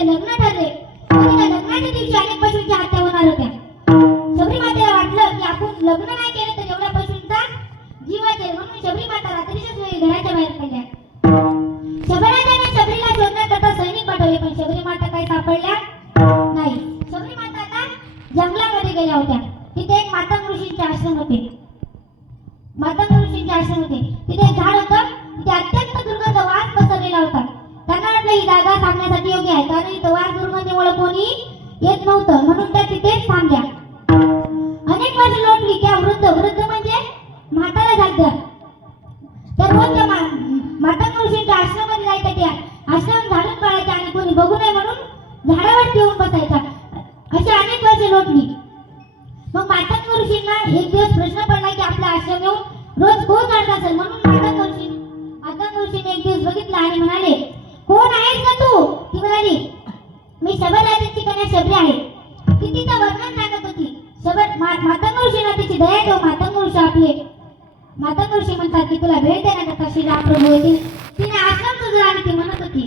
तिचे लग्न ठरले. तिच्या लग्नाच्या दिवशी अनेक पशूंच्या हत्या होणार होत्या. शबरी मातेला वाटलं की आपण लग्न नाही केलं तर एवढ्या पशूंचा जीव वाचेल, म्हणून शबरी माता रात्रीच्याच वेळी घराच्या बाहेर पडल्या. शबराजाने शबरीला शोधण्याकरता सैनिक पाठवले, पण शबरी माता काही सापडल्या नाही. शबरी माता आता जंगलामध्ये गेल्या होत्या. तिथे एक मातंग ऋषींचे आश्रम होते. तिथे एक झाड होतं. तिथे अत्यंत दुर्गंध वास पसरलेला होता. त्यांना वाटलं ही जागा थांबण्यासाठी योग्य आहे, कारण इथं वास दुर्गंधीमुळे कोणी येत नव्हतं, म्हणून त्या तिथेच थांबल्या. अनेक वर्ष लोटली. त्या वृद्ध म्हणजे म्हातारा झाल्या. तर रोज त्या मातंग ऋषींच्या आश्रमामध्ये जायच्या. त्या आश्रम झाडून काढायच्या आणि कोणी बघू नये म्हणून झाडावर येऊन बसायच्या. अशी अनेक वर्षे लोटली. मग मातंग ऋषींना एक दिवस प्रश्न पडला की आपला आश्रम येऊन रोज कोण काढत असेल, म्हणून मातंग ऋषीने एक दिवस बघितला आणि म्हणाले, कोण आहेस का तू? ती म्हणाली, मी शबरराजाची कन्या शबरी आहे. ती तिचं वर्णन सांगत होती. मातंग ऋषींना तिची दया येतो. मातंग ऋषी म्हणतात की तुला वेळ देण्याकरता श्रीराम प्रभू येतील. तिने आश्रम सुजला आणि ती म्हणत होती,